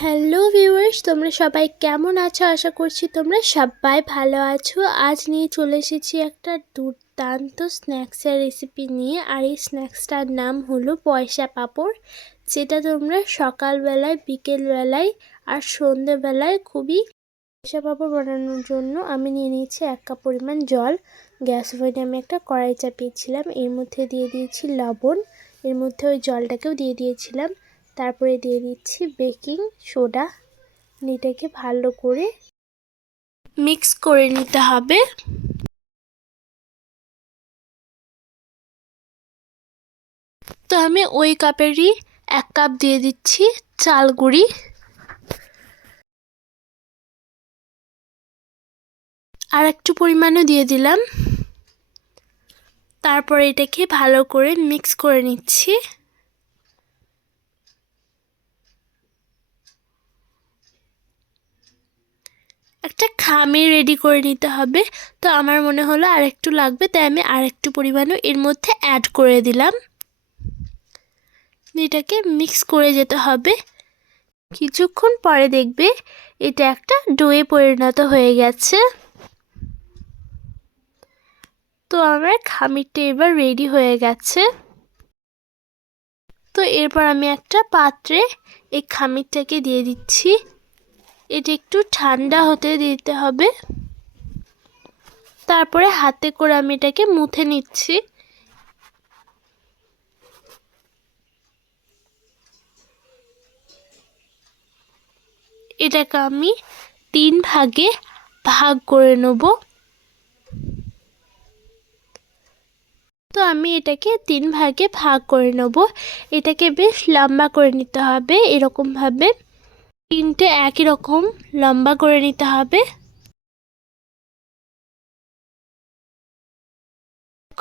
Hello viewers তোমরা সবাই কেমন আছো? আশা করছি তোমরা সবাই ভালো আছো। আজ নিয়ে চলে এসেছি একটা দুর্দান্ত স্ন্যাক্সের রেসিপি নিয়ে, আর এই স্ন্যাক্সটার নাম হলো পয়সা পাঁপড়, যেটা তোমরা সকালবেলায়, বিকেলবেলায় আর সন্ধেবেলায় খুবই পয়সা পাঁপড় বানানোর জন্য আমি নিয়ে নিয়েছি এক কাপ পরিমাণ জল। গ্যাস ওভেনে আমি একটা কড়াই চাপিয়েছিলাম, এর মধ্যে দিয়ে দিয়েছি লবণ, এর মধ্যে ওই জলটাকেও দিয়ে দিয়েছিলাম। তারপরে দিয়ে দিচ্ছি বেকিং সোডা। এটাকে ভালো করে মিক্স করে নিতে হবে। তো আমি ওই কাপেরই এক কাপ দিয়ে দিচ্ছি চাল গুঁড়ি। আর একটু পরিমাণও দিয়ে দিলাম। তারপর এটাকে ভালো করে মিক্স করে নিচ্ছি। খামি রেডি করে নিতে হবে। তো আমার মনে হলো আর একটু লাগবে, তাই আমি আর একটু পরিমাণও এর মধ্যে অ্যাড করে দিলাম। এটাকে মিক্স করে যেতে হবে। কিছুক্ষণ পরে দেখবে এটা একটা ডোয়ে পরিণত হয়ে গেছে। তো আমার খামিরটা এবার রেডি হয়ে গেছে। তো এরপর আমি একটা পাত্রে এই খামিরটাকে দিয়ে দিচ্ছি। এটা একটু ঠান্ডা হতে দিতে হবে। তারপরে হাতে করে আমি এটাকে মুথে নিচ্ছি। এটাকে আমি তিন ভাগে ভাগ করে নেব। তো আমি এটাকে তিন ভাগে ভাগ করে নেব। এটাকে বেশ লম্বা করে নিতে হবে, এরকমভাবে। তিনটে একই রকম লম্বা করে নিতে হবে।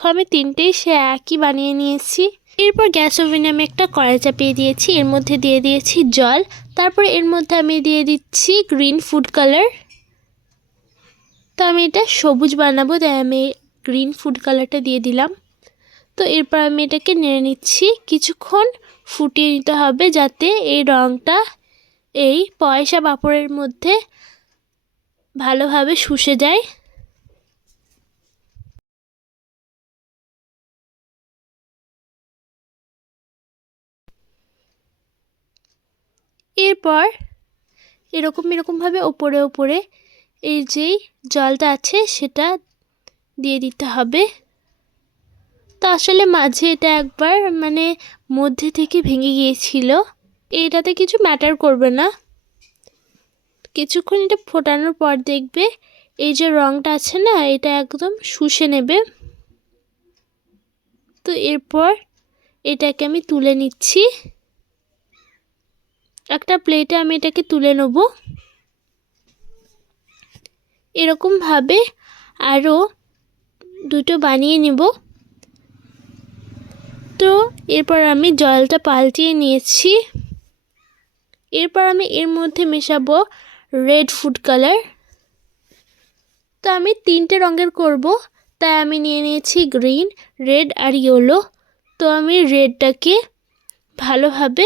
আমি তিনটেই সে একই বানিয়ে নিয়েছি। এরপর গ্যাস ওভেনে আমি একটা কড়াই চাপিয়ে দিয়েছি, এর মধ্যে দিয়ে দিয়েছি জল। তারপর এর মধ্যে আমি দিয়ে দিচ্ছি গ্রিন ফুড কালার। তো আমি এটা সবুজ বানাবো, তাই আমি গ্রিন ফুড কালারটা দিয়ে দিলাম। তো এরপর আমি এটাকে নেড়ে নিচ্ছি, কিছুক্ষণ ফুটিয়ে নিতে হবে যাতে এই রঙটা এই পয়সা পাঁপড়ের মধ্যে ভালোভাবে শুষে যায়। এরপর এরকম এরকমভাবে ওপরে ওপরে এই যেই জলটা আছে সেটা দিয়ে দিতে হবে। তো আসলে মাঝে এটা একবার মানে মধ্যে থেকে ভেঙে গিয়েছিল। এটাতে কিছু ম্যাটার করবে না। কিছুক্ষণ এটা ফোটানোর পর দেখবে এই যে রঙটা আছে না, এটা একদম শুষে নেবে। তো এরপর এটাকে আমি তুলে নিচ্ছি। একটা প্লেটে আমি এটাকে তুলে নেব। এরকমভাবে আরও দুটো বানিয়ে নেব। তো এরপর আমি জলটা পাল্টিয়ে নিয়েছি। এরপর আমি এর মধ্যে মেশাবো রেড ফুড কালার। তো আমি তিনটে রঙের করব। তাই আমি নিয়ে নিয়েছি গ্রিন, রেড আর ইয়েলো। তো আমি রেডটাকে ভালোভাবে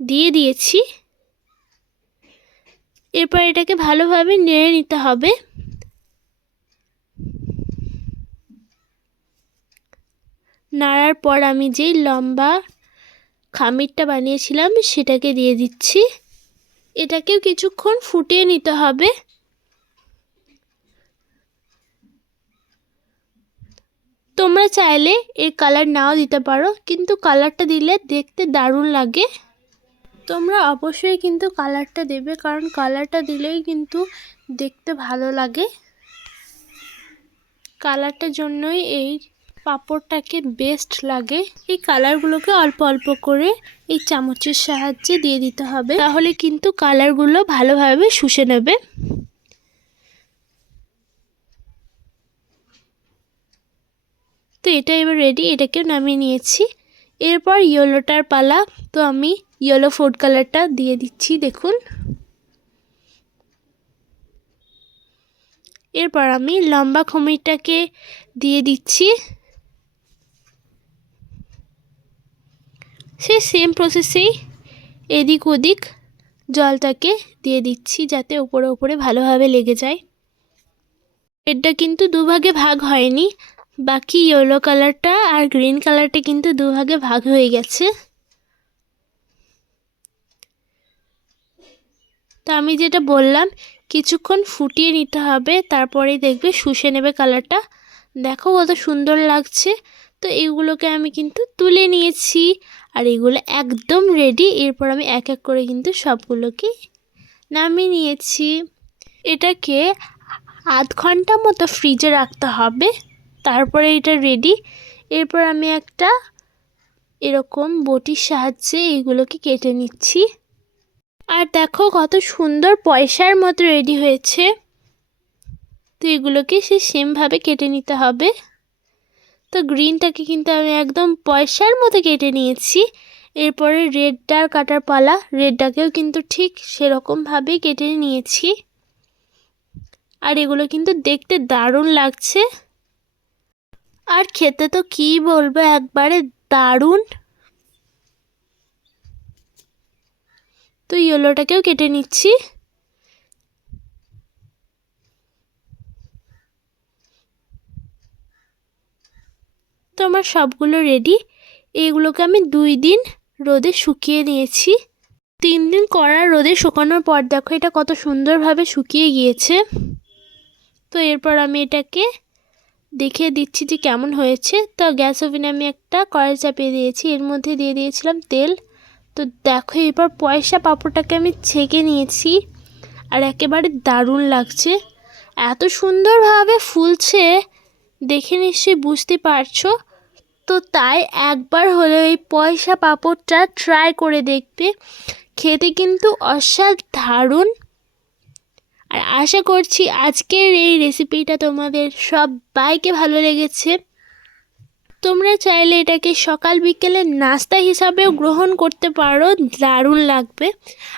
দিয়ে দিয়েছি। এরপর এটাকে ভালোভাবে নেড়ে নিতে হবে। নাড়ার পর আমি যেই লম্বা খামিরটা বানিয়েছিলাম, সেটাকে দিয়ে দিচ্ছি। এটাকেও কিছুক্ষণ ফুটিয়ে নিতে হবে। তোমরা চাইলে এর কালার নাও দিতে পারো, কিন্তু কালারটা দিলে দেখতে দারুণ লাগে। তোমরা অবশ্যই কিন্তু কালারটা দেবে, কারণ কালারটা দিলেই কিন্তু দেখতে ভালো লাগে। কালারটার জন্যই এই পাঁপড়টাকে বেস্ট লাগে। এই কালারগুলোকে অল্প অল্প করে এই চামচের সাহায্যে দিয়ে দিতে হবে। তাহলে কিন্তু কালারগুলো ভালোভাবে শুষে নেবে। তো এটা এবার রেডি এটাকেও নামিয়ে নিয়েছি। এরপর ইয়েলোটার পালা, তো আমি ইয়েলো ফুড কালারটা দিয়ে দিচ্ছি, দেখুন। এরপর আমি লম্বা খমিরটাকে দিয়ে দিচ্ছি। সে সেম প্রসেসেই এদিক ওদিক জলটাকে দিয়ে দিচ্ছি যাতে ওপরে ওপরে ভালোভাবে লেগে যায়। এটা কিন্তু দুভাগে ভাগ হয়নি, বাকি ইয়েলো কালারটা আর গ্রিন কালারটা কিন্তু দুভাগে ভাগ হয়ে গেছে। তা আমি যেটা বললাম, কিছুক্ষণ ফুটিয়ে নিতে হবে, তারপরেই দেখবে শুষে নেবে কালারটা দেখো কত সুন্দর লাগছে তো এগুলোকে আমি কিন্তু তুলে নিয়েছি আর এগুলো একদম রেডি এরপর আমি এক এক করে কিন্তু সবগুলোকে নামিয়ে নিয়েছি। এটাকে আধ ঘণ্টা মতো ফ্রিজে রাখতে হবে, তারপরে এটা রেডি এরপর আমি একটা এরকম বটির সাহায্যে এগুলোকে কেটে নিচ্ছি। আর দেখো কত সুন্দর পয়সার মতো রেডি হয়েছে। তো এগুলোকে সে সেমভাবে কেটে নিতে হবে। তো গ্রিনটাকে কিন্তু আমি একদম পয়সার মতো কেটে নিয়েছি। এরপরে রেডটার কাটার পালা, রেডটাকেও কিন্তু ঠিক সেরকমভাবেই কেটে নিয়েছি। আর এগুলো কিন্তু দেখতে দারুণ লাগছে। আর খেতে তো কী বলব, একবারে দারুণ। তো ইয়েলোটাকেও কেটে নিচ্ছি। তো আমার সবগুলো রেডি এগুলোকে আমি দুই দিন রোদে শুকিয়ে নিয়েছি। তিন দিন কড়া রোদে শুকানোর পর দেখো এটা কত সুন্দরভাবে শুকিয়ে গিয়েছে। তো এরপর আমি এটাকে দেখে দিচ্ছি যে কেমন হয়েছে। তো গ্যাস ওভেনে আমি একটা কড়াই চাপিয়ে দিয়েছি। এর মধ্যে দিয়ে দিয়েছিলাম তেল। তো দেখো এরপর পয়সা পাঁপড়টাকে আমি ছেঁকে নিয়েছি আর একেবারে দারুণ লাগছে। এত সুন্দরভাবে ফুলছে, দেখে নিশ্চয়ই বুঝতে পারছ। তো তাই একবার হলে এই পয়সা পাঁপড়টা ট্রাই করে দেখবে। খেতে কিন্তু অসাধারণ। আর আশা করছি আজকের এই রেসিপিটা তোমাদের সবাইকে ভালো লেগেছে। তোমরা চাইলে এটাকে সকাল বিকেলে নাস্তা হিসাবেও গ্রহণ করতে পারো, দারুণ লাগবে।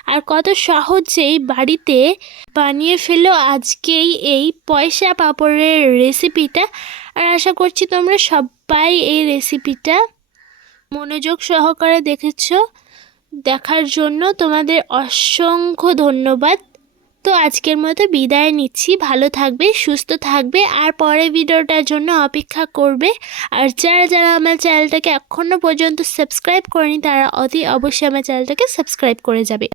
আর কত সহজেই বাড়িতে বানিয়ে ফেলো আজকেই এই পয়সা পাঁপড়ের রেসিপিটা আর আশা করছি তোমরা সবাই এই রেসিপিটা মনোযোগ সহকারে দেখেছ। দেখার জন্য তোমাদের অসংখ্য ধন্যবাদ। তো আজকের মতো বিদায় নিচ্ছি। ভালো থাকবে, সুস্থ থাকবে, আর পরের ভিডিওটার জন্য অপেক্ষা করবে। আর যারা যারা আমার চ্যানেলটাকে এখনও পর্যন্ত সাবস্ক্রাইব করেনি, তারা অতি অবশ্যই আমার চ্যানেলটাকে সাবস্ক্রাইব করে যাবে।